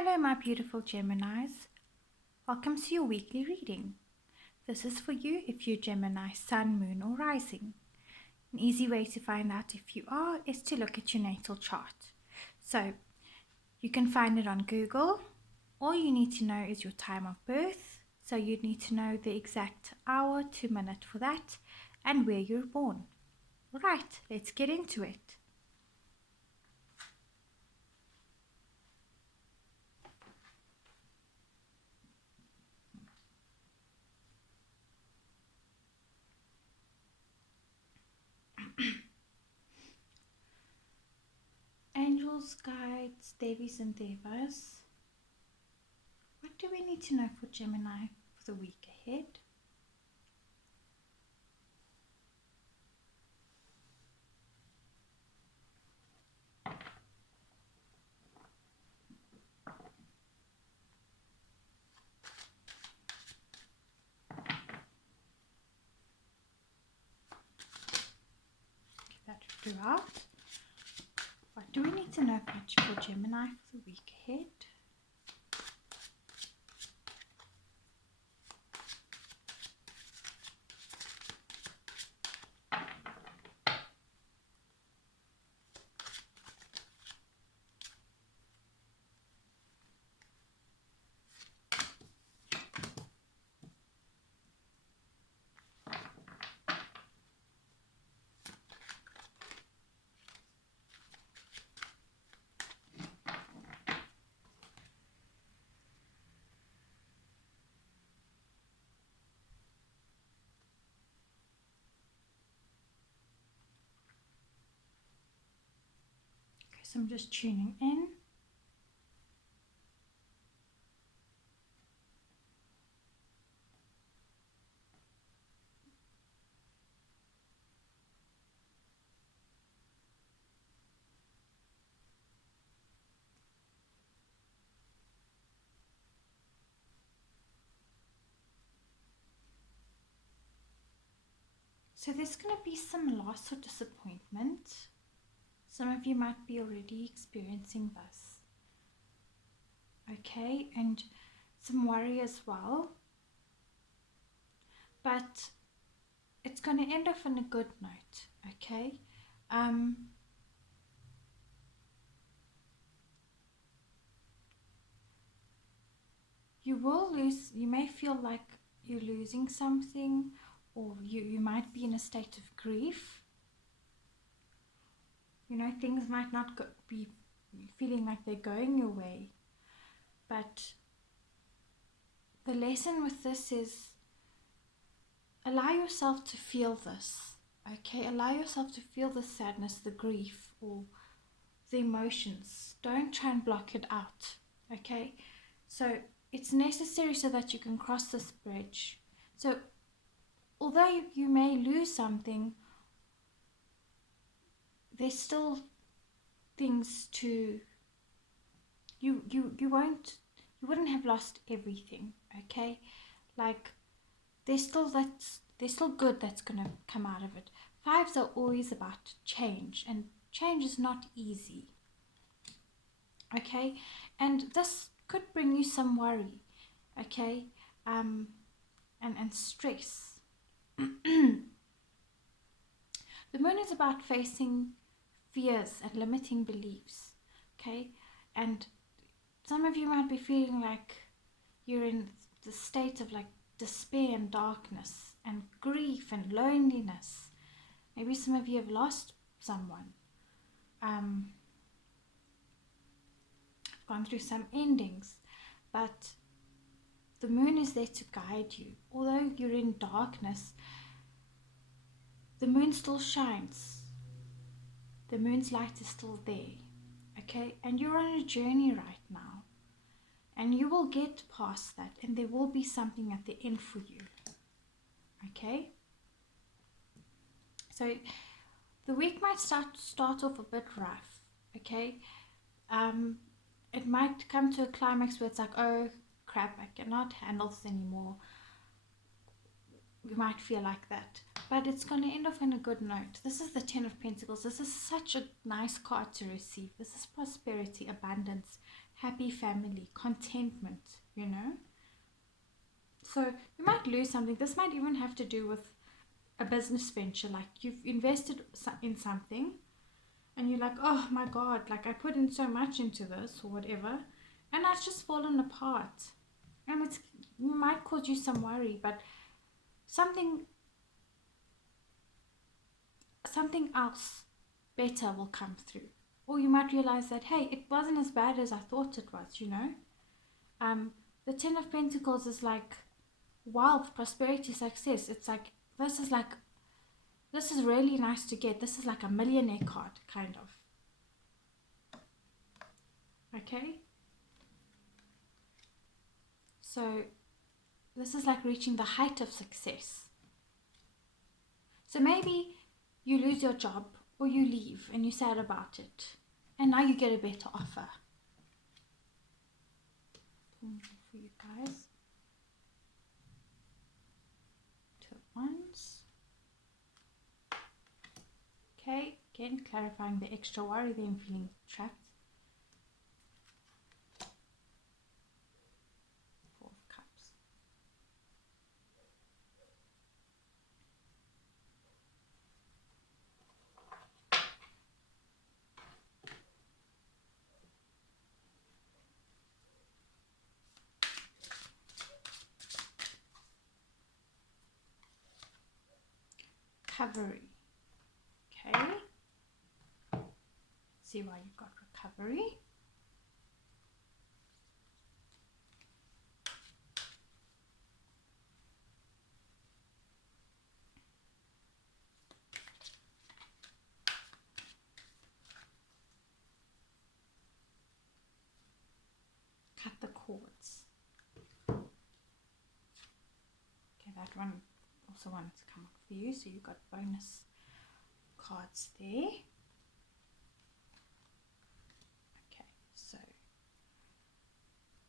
Hello, my beautiful Geminis. Welcome to your weekly reading. This is for you if you're Gemini, Sun, Moon, or Rising. An easy way to find out if you are is to look at your natal chart. So, you can find it on Google. All you need to know is your time of birth. So, you'd need to know the exact hour to minute for that and where you're born. Alright, let's get into it. Angels, guides, devis, and devas. What do we need to know for Gemini for the week ahead? Get that throughout. What do we need to know for Gemini for the week ahead? Okay, so I'm just tuning in. So there's going to be some loss or disappointment. Some of you might be already experiencing this. Okay, and some worry as well. But it's going to end off on a good note, okay? You will lose, you may feel like you're losing something, or you might be in a state of grief. You know, things might not be feeling like they're going your way. But the lesson with this is allow yourself to feel this, okay? Allow yourself to feel the sadness, the grief, or the emotions. Don't try and block it out, okay? So it's necessary so that you can cross this bridge. So although you may lose something, there's still things to you wouldn't have lost everything, okay? Like there's still good that's gonna come out of it. Fives are always about change, and change is not easy, okay? And this could bring you some worry, okay? And stress. The moon is about facing fears and limiting beliefs, okay? And some of you might be feeling like you're in the state of like despair and darkness and grief and loneliness. Maybe some of you have lost someone, gone through some endings, but the moon is there to guide you. Although you're in darkness, the moon still shines. The moon's light is still there, okay? And you're on a journey right now, and you will get past that, and there will be something at the end for you, okay? So the week might start off a bit rough, okay? It might come to a climax where it's like, oh crap, I cannot handle this anymore. you might feel like that, but it's going to end off on a good note. This is the 10 of Pentacles. This is such a nice card to receive. This is prosperity, abundance, happy family, contentment, you know. So you might lose something. This might even have to do with a business venture, like you've invested in something and you're like, oh my god, like I put in so much into this or whatever, and that's just fallen apart, and it might cause you some worry, but something else better will come through, or you might realize that, hey, it wasn't as bad as I thought it was, you know. The 10 of Pentacles is like wealth, prosperity, success. It's like this is really nice to get. This is like a millionaire card, kind of. Okay? So this is like reaching the height of success. So maybe you lose your job or you leave and you're sad about it, and now you get a better offer. For you guys. 2 of Wands. Okay, again clarifying the extra worry there and feeling trapped. 4 of Cups. Recovery. Okay. See why you've got recovery. Cut the cords. Okay, that one also wanted to come up for you, so you've got bonus cards there. Okay, so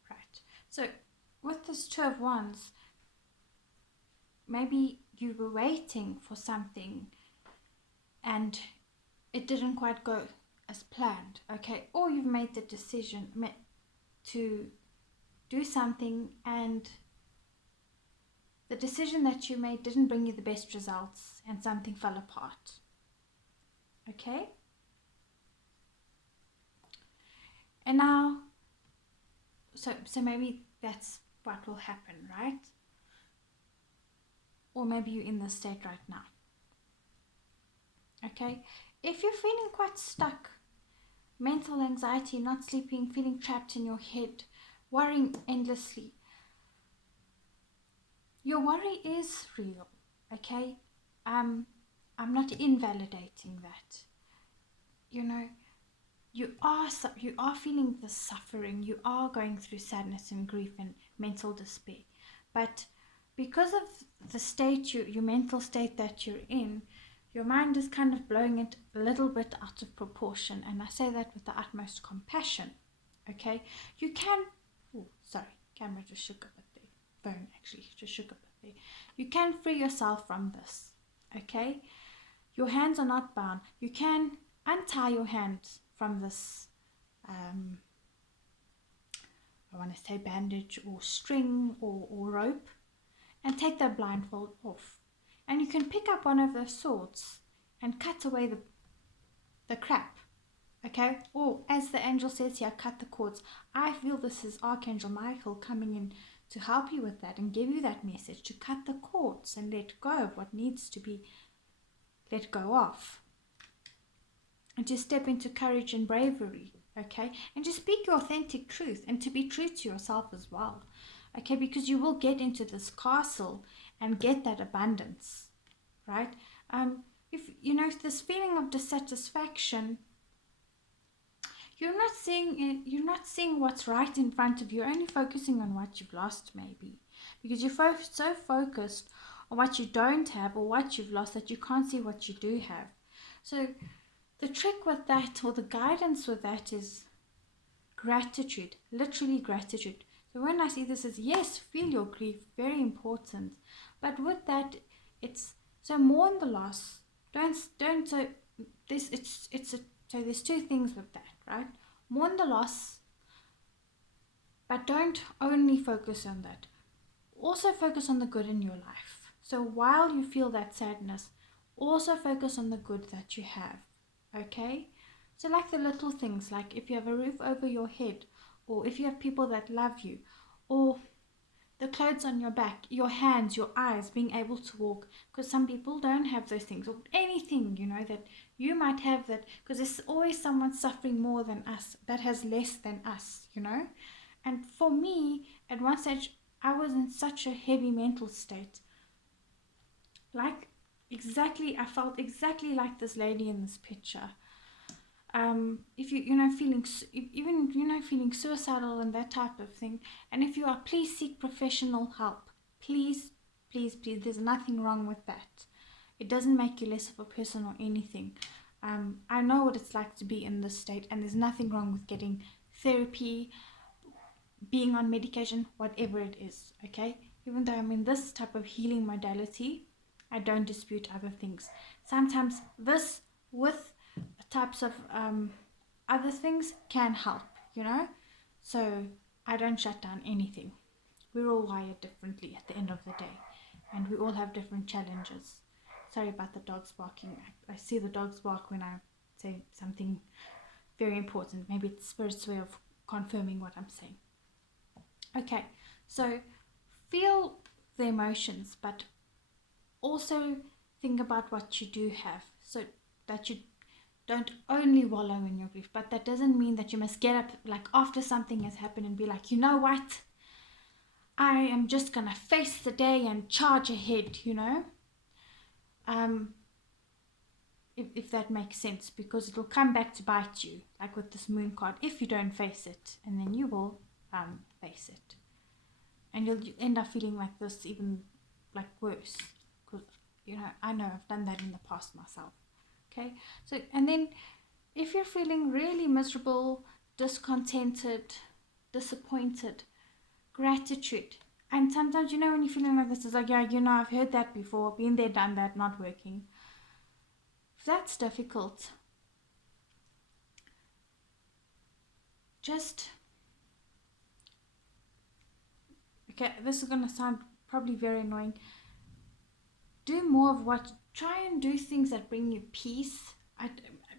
right. So with this 2 of Wands, maybe you were waiting for something and it didn't quite go as planned, okay? Or you've made the decision to do something and the decision that you made didn't bring you the best results and something fell apart, okay? And now, so maybe that's what will happen, right? Or maybe you're in this state right now, okay? If you're feeling quite stuck, mental anxiety, not sleeping, feeling trapped in your head, worrying endlessly, your worry is real, okay? I'm not invalidating that. You know, you are feeling the suffering. You are going through sadness and grief and mental despair. But because of the state, your mental state that you're in, your mind is kind of blowing it a little bit out of proportion. And I say that with the utmost compassion, okay? You can, oh, sorry, camera just shook a bit there. Phone actually just shook a bit there. You can free yourself from this, okay? Your hands are not bound. You can untie your hands from this, I want to say bandage or string or rope, and take that blindfold off. And you can pick up one of those swords and cut away the crap, okay? Or as the angel says here, cut the cords. I feel this is Archangel Michael coming in to help you with that and give you that message to cut the cords and let go of what needs to be let go of. And to step into courage and bravery, okay? And to speak your authentic truth and to be true to yourself as well, okay? Because you will get into this castle and get that abundance, right? If you know this feeling of dissatisfaction, you're not seeing what's right in front of you. You're only focusing on what you've lost, maybe, because you're so focused on what you don't have or what you've lost that you can't see what you do have. So the trick with that, or the guidance with that, is gratitude, literally gratitude. So when I see this as, yes, feel your grief, very important. But with that, it's so mourn the loss. Don't so this it's a so there's two things with that, right? Mourn the loss, but don't only focus on that. Also focus on the good in your life. So while you feel that sadness, also focus on the good that you have. Okay? So like the little things, like if you have a roof over your head, or if you have people that love you, or the clothes on your back, your hands, your eyes, being able to walk, because some people don't have those things, or anything, that you might have, that because there's always someone suffering more than us, that has less than us, and for me, at one stage, I was in such a heavy mental state, like I felt exactly like this lady in this picture. If feeling even feeling suicidal and that type of thing, and if you are, please seek professional help. Please, please, please. There's nothing wrong with that. It doesn't make you less of a person or anything. I know what it's like to be in this state, and there's nothing wrong with getting therapy, being on medication, whatever it is. Okay, even though I'm in this type of healing modality, I don't dispute other things. Sometimes this with types of other things can help, so I don't shut down anything. We're all wired differently at the end of the day, and we all have different challenges. Sorry about the dogs barking. I see the dogs bark when I say something very important. Maybe it's Spirit's way of confirming what I'm saying. Okay, so feel the emotions, but also think about what you do have, so that you don't only wallow in your grief. But that doesn't mean that you must get up like after something has happened and be like, you know what, I am just gonna face the day and charge ahead, if that makes sense, because it'll come back to bite you, like with this moon card, if you don't face it, and then you will face it, and you'll end up feeling like this, even like worse, because I know I've done that in the past myself. Okay, so, and then if you're feeling really miserable, discontented, disappointed, gratitude. And sometimes, when you're feeling like this, it's like, yeah, I've heard that before, been there, done that, not working. If that's difficult, just, okay, this is going to sound probably very annoying. Do more of try and do things that bring you peace.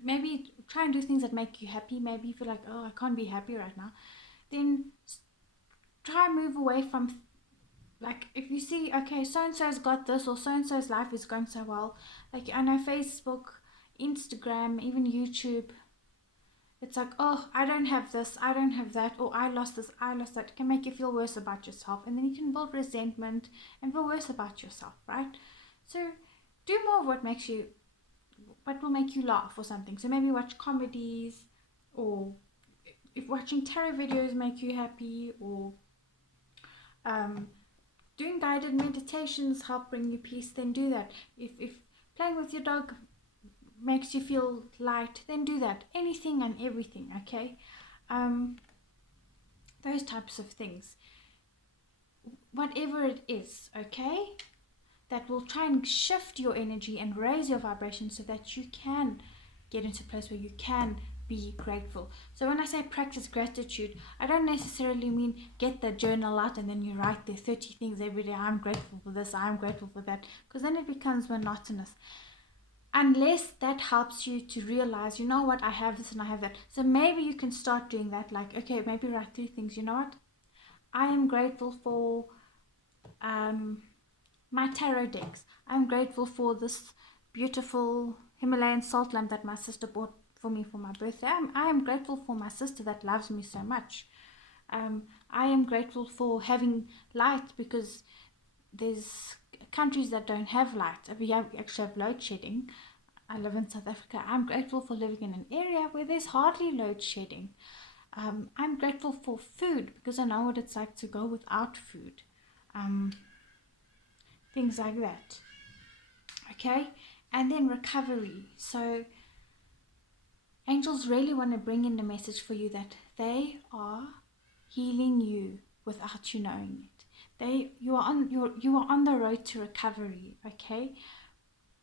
Maybe try and do things that make you happy. Maybe you feel like, oh, I can't be happy right now. Then try and move away from, like, if you see, okay, so-and-so's got this, or so-and-so's life is going so well. Like, I know Facebook, Instagram, even YouTube, it's like, oh, I don't have this, I don't have that, or I lost this, I lost that. It can make you feel worse about yourself, and then you can build resentment and feel worse about yourself, right? So do more of what will make you laugh or something. So maybe watch comedies, or if watching tarot videos make you happy, or doing guided meditations help bring you peace, then do that. If playing with your dog makes you feel light, then do that. Anything and everything, okay? Those types of things. Whatever it is, okay? That will try and shift your energy and raise your vibration so that you can get into a place where you can be grateful. So when I say practice gratitude, I don't necessarily mean get the journal out and then you write there 30 things every day. I'm grateful for this, I'm grateful for that, because then it becomes monotonous. Unless that helps you to realize, you know what, I have this and I have that. So maybe you can start doing that, like, okay, maybe write 3 things. You know what, I am grateful for my tarot decks. I'm grateful for this beautiful Himalayan salt lamp that my sister bought for me for my birthday. I am grateful for my sister that loves me so much. I am grateful for having light, because there's countries that don't have light. We actually have load shedding. I live in South Africa. I'm grateful for living in an area where there's hardly load shedding. I'm grateful for food, because I know what it's like to go without food. Things like that. Okay? And then recovery. So angels really want to bring in the message for you that they are healing you without you knowing it. you are on the road to recovery, okay?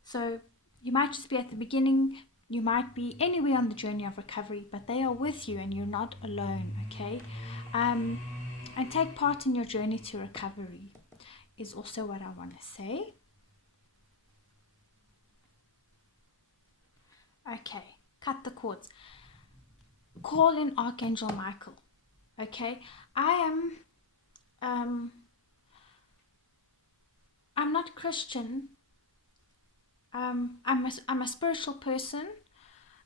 So you might just be at the beginning, you might be anywhere on the journey of recovery, but they are with you and you're not alone, okay? And take part in your journey to recovery is also what I want to say. Okay, cut the cords. Call in Archangel Michael. Okay, I'm not Christian. I'm a spiritual person.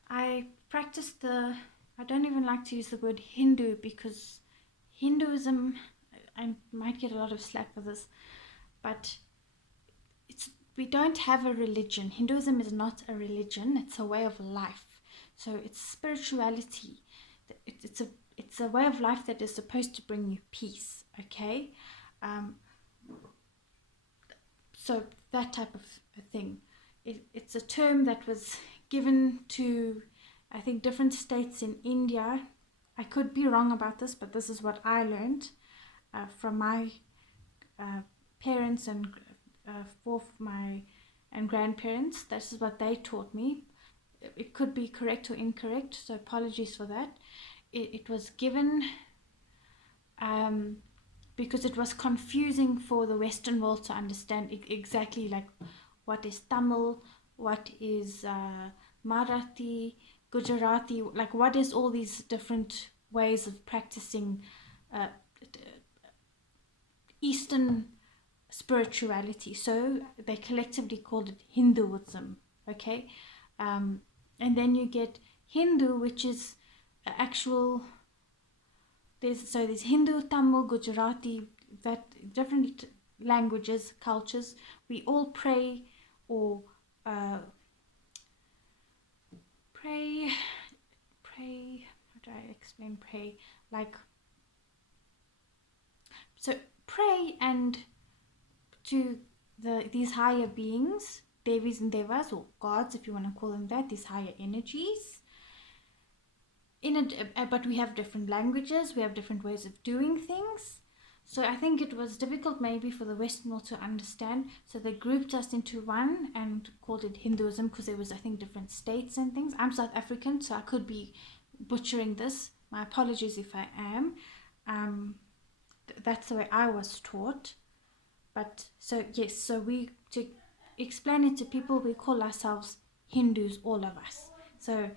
I practice I don't even like to use the word Hindu, because Hinduism, I might get a lot of slack for this, but we don't have a religion. Hinduism is not a religion, it's a way of life. So it's spirituality. It's a way of life that is supposed to bring you peace, okay? So that type of a thing. It's a term that was given to, I think, different states in India. I could be wrong about this, but this is what I learned from my parents and and grandparents. This is what they taught me. It could be correct or incorrect, so apologies for that. It was given because it was confusing for the Western world to understand exactly like what is Tamil, what is Marathi, Gujarati, like what is all these different ways of practicing Eastern spirituality. So they collectively called it Hinduism, okay? And then you get Hindu, which is actual, there's Hindu, Tamil, Gujarati, that different languages, cultures. We all pray or pray, how do I explain pray? Like, so pray and to these higher beings, Devis and Devas, or gods if you want to call them that, these higher energies. But we have different languages, we have different ways of doing things. So I think it was difficult maybe for the Western world to understand. So they grouped us into one and called it Hinduism, because there was, I think, different states and things. I'm South African, so I could be butchering this. My apologies if I am. That's the way I was taught. But so yes, so to explain it to people, we call ourselves Hindus, all of us. So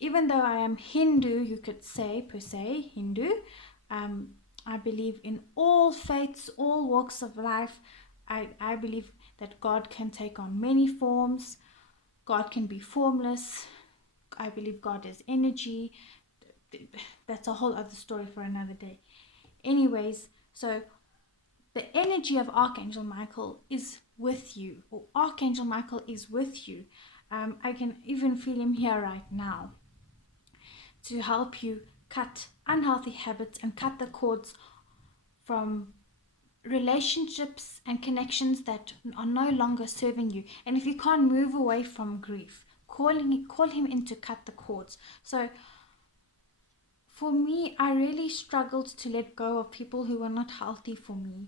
even though I am Hindu, you could say per se Hindu, I believe in all faiths, all walks of life. I believe that God can take on many forms. God can be formless. I believe God is energy. That's a whole other story for another day. Anyways, so the energy of Archangel Michael is with you, or Archangel Michael is with you. I can even feel him here right now to help you cut unhealthy habits and cut the cords from relationships and connections that are no longer serving you. And if you can't move away from grief, call him in to cut the cords. So for me, I really struggled to let go of people who were not healthy for me.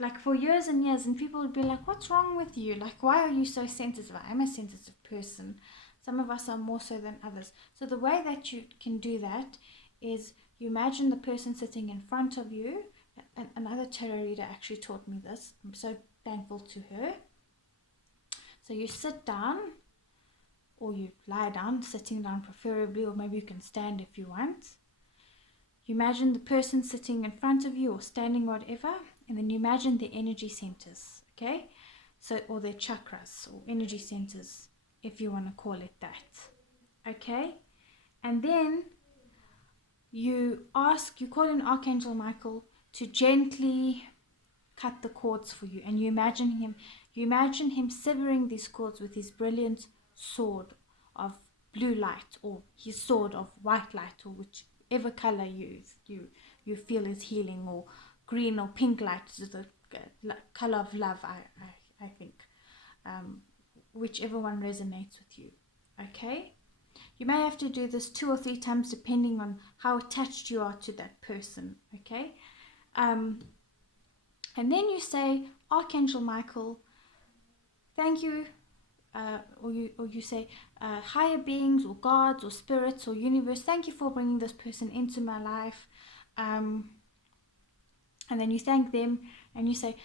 Like for years and years, and people would be like, what's wrong with you? Like, why are you so sensitive? I'm a sensitive person. Some of us are more so than others. So the way that you can do that is you imagine the person sitting in front of you. Another tarot reader actually taught me this. I'm so thankful to her. So you sit down, or you lie down, sitting down preferably, or maybe you can stand if you want. You imagine the person sitting in front of you or standing, whatever, and then you imagine their energy centers, okay? So, or their chakras or energy centers, if you want to call it that, okay? And then you call in Archangel Michael to gently cut the cords for you, and you imagine him severing these cords with his brilliant sword of blue light, or his sword of white light, or whichever color you feel is healing, or green or pink light is the color of love, I think, whichever one resonates with you, okay? You may have to do this 2 or 3 times depending on how attached you are to that person, okay? And then you say, Archangel Michael, thank you, or you say, higher beings or gods or spirits or universe, thank you for bringing this person into my life. And then you thank them and you say,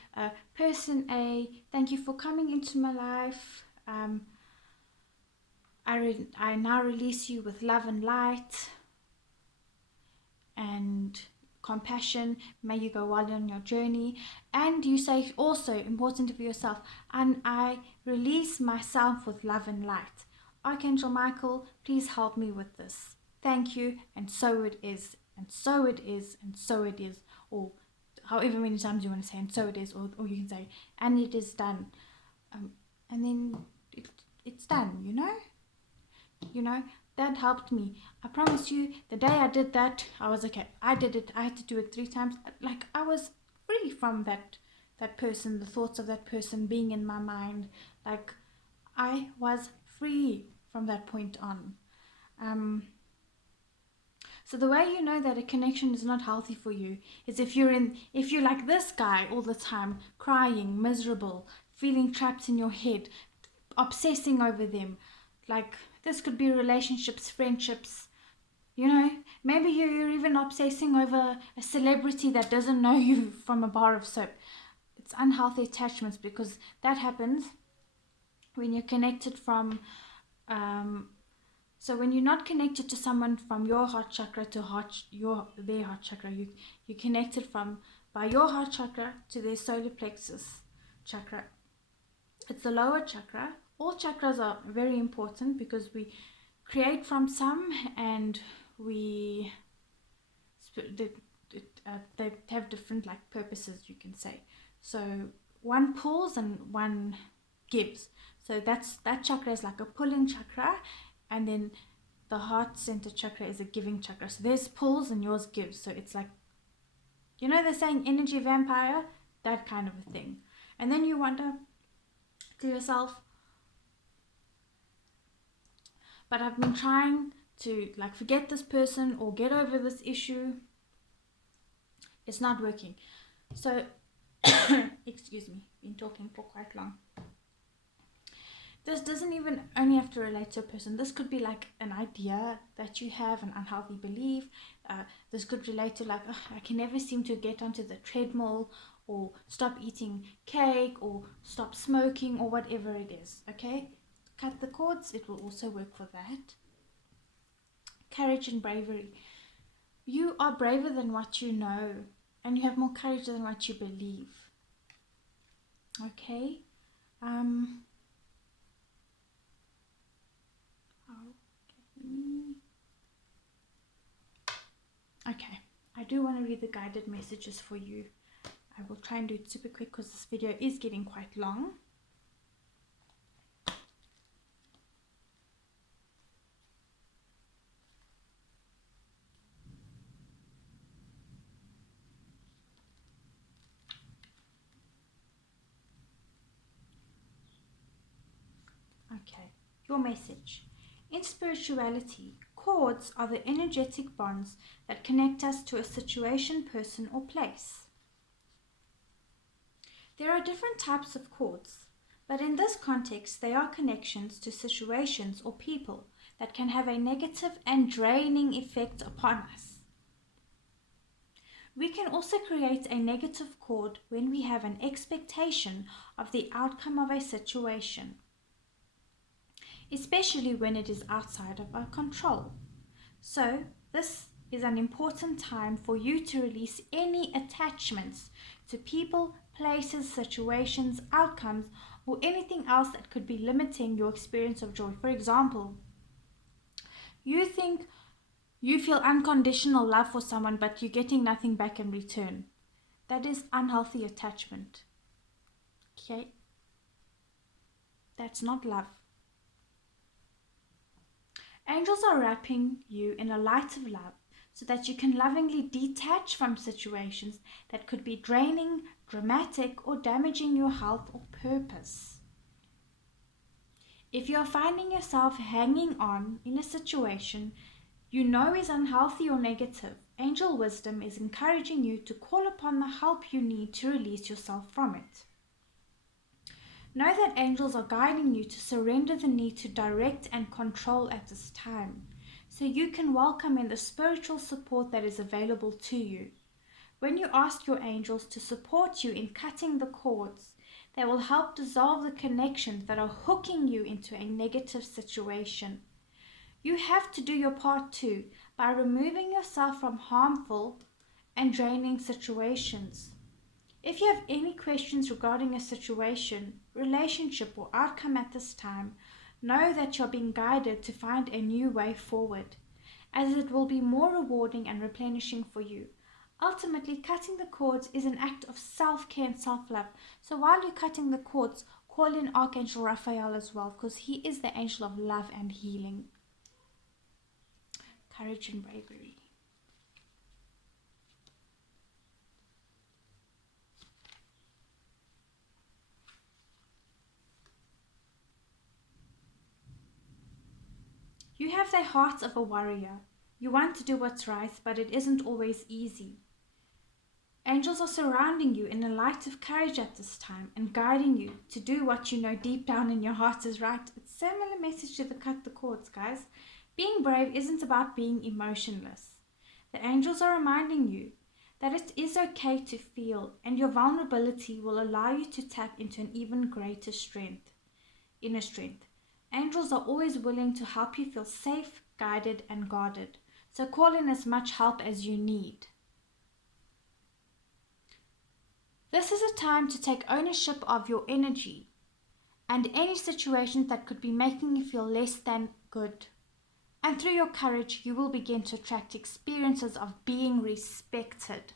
person A, thank you for coming into my life. I now release you with love and light and compassion. May you go well on your journey. And you say also, important for yourself, and I release myself with love and light. Archangel Michael, please help me with this. Thank you, and so it is, and so it is, and so it is, or however many times you want to say, and so it is, or you can say, and it is done. And then it's done, you know, that helped me. I promise you, the day I did that, I was okay. I did it. I had to do it 3 times. Like, I was free from that person, the thoughts of that person being in my mind. Like, I was free from that point on. So the way you know that a connection is not healthy for you is if you're like this guy all the time, crying, miserable, feeling trapped in your head, obsessing over them. Like, this could be relationships, friendships, maybe you're even obsessing over a celebrity that doesn't know you from a bar of soap. It's unhealthy attachments, because that happens when you're connected from, so when you're not connected to someone from your heart chakra to their heart chakra, you're connected by your heart chakra to their solar plexus chakra. It's the lower chakra. All chakras are very important because we create from some, and they have different purposes, you can say. So one pulls and one gives. So that chakra is like a pulling chakra, and then the heart center chakra is a giving chakra. So theirs pulls and yours gives. So it's like, they're saying energy vampire, that kind of a thing. And then you wonder to yourself, but I've been trying to forget this person or get over this issue. It's not working. So, excuse me, been talking for quite long. This doesn't even only have to relate to a person. This could be an idea that you have, an unhealthy belief. This could relate to I can never seem to get onto the treadmill, or stop eating cake, or stop smoking, or whatever it is, okay? Cut the cords, it will also work for that. Courage and bravery. You are braver than what you know, and you have more courage than what you believe. Okay? Okay, I do want to read the guided messages for you. I will try and do it super quick because this video is getting quite long. Okay, your message. In spirituality, cords are the energetic bonds that connect us to a situation, person, or place. There are different types of cords, but in this context, they are connections to situations or people that can have a negative and draining effect upon us. We can also create a negative cord when we have an expectation of the outcome of a situation, especially when it is outside of our control. So, this is an important time for you to release any attachments to people, places, situations, outcomes, or anything else that could be limiting your experience of joy. For example, you think you feel unconditional love for someone, but you're getting nothing back in return. That is unhealthy attachment. Okay? That's not love. Angels are wrapping you in a light of love so that you can lovingly detach from situations that could be draining, dramatic, or damaging your health or purpose. If you are finding yourself hanging on in a situation you know is unhealthy or negative, angel wisdom is encouraging you to call upon the help you need to release yourself from it. Know that angels are guiding you to surrender the need to direct and control at this time, so you can welcome in the spiritual support that is available to you. When you ask your angels to support you in cutting the cords, they will help dissolve the connections that are hooking you into a negative situation. You have to do your part too by removing yourself from harmful and draining situations. If you have any questions regarding a situation, relationship, or outcome at this time, know that you're being guided to find a new way forward, as it will be more rewarding and replenishing for you. Ultimately, cutting the cords is an act of self-care and self-love. So while you're cutting the cords, call in Archangel Raphael as well, because he is the angel of love and healing. Courage and bravery. You have the heart of a warrior. You want to do what's right, but it isn't always easy. Angels are surrounding you in a light of courage at this time and guiding you to do what you know deep down in your heart is right. It's a similar message to the cut the cords, guys. Being brave isn't about being emotionless. The angels are reminding you that it is okay to feel, and your vulnerability will allow you to tap into an even greater strength, inner strength. Angels are always willing to help you feel safe, guided, and guarded. So call in as much help as you need. This is a time to take ownership of your energy and any situations that could be making you feel less than good. And through your courage, you will begin to attract experiences of being respected.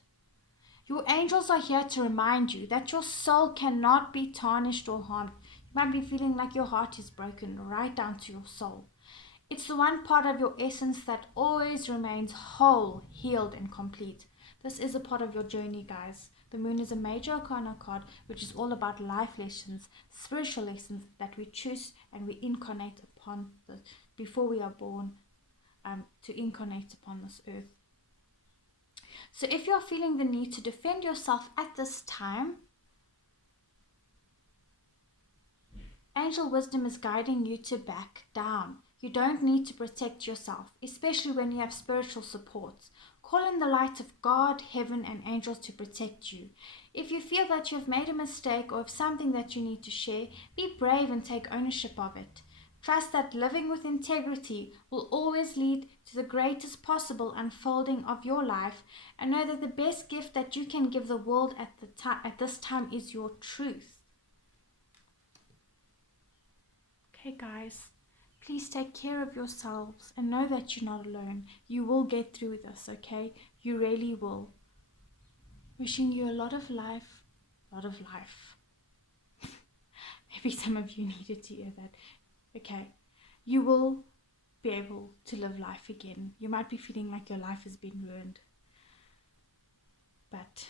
Your angels are here to remind you that your soul cannot be tarnished or harmed. You might be feeling like your heart is broken right down to your soul. It's the one part of your essence that always remains whole, healed, and complete. This is a part of your journey, guys. The moon is a major arcana card, which is all about life lessons, spiritual lessons that we choose and we incarnate upon before we are born, to incarnate upon this earth. So if you're feeling the need to defend yourself at this time, angel wisdom is guiding you to back down. You don't need to protect yourself, especially when you have spiritual support. Call in the light of God, heaven, and angels to protect you. If you feel that you've made a mistake or have something that you need to share, be brave and take ownership of it. Trust that living with integrity will always lead to the greatest possible unfolding of your life, and know that the best gift that you can give the world at this time is your truth. Okay, guys. Please take care of yourselves and know that you're not alone. You will get through this, okay? You really will. Wishing you a lot of life. Maybe some of you needed to hear that. Okay, you will be able to live life again. You might be feeling like your life has been ruined. But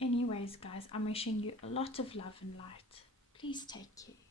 anyways, guys, I'm wishing you a lot of love and light. Please take care.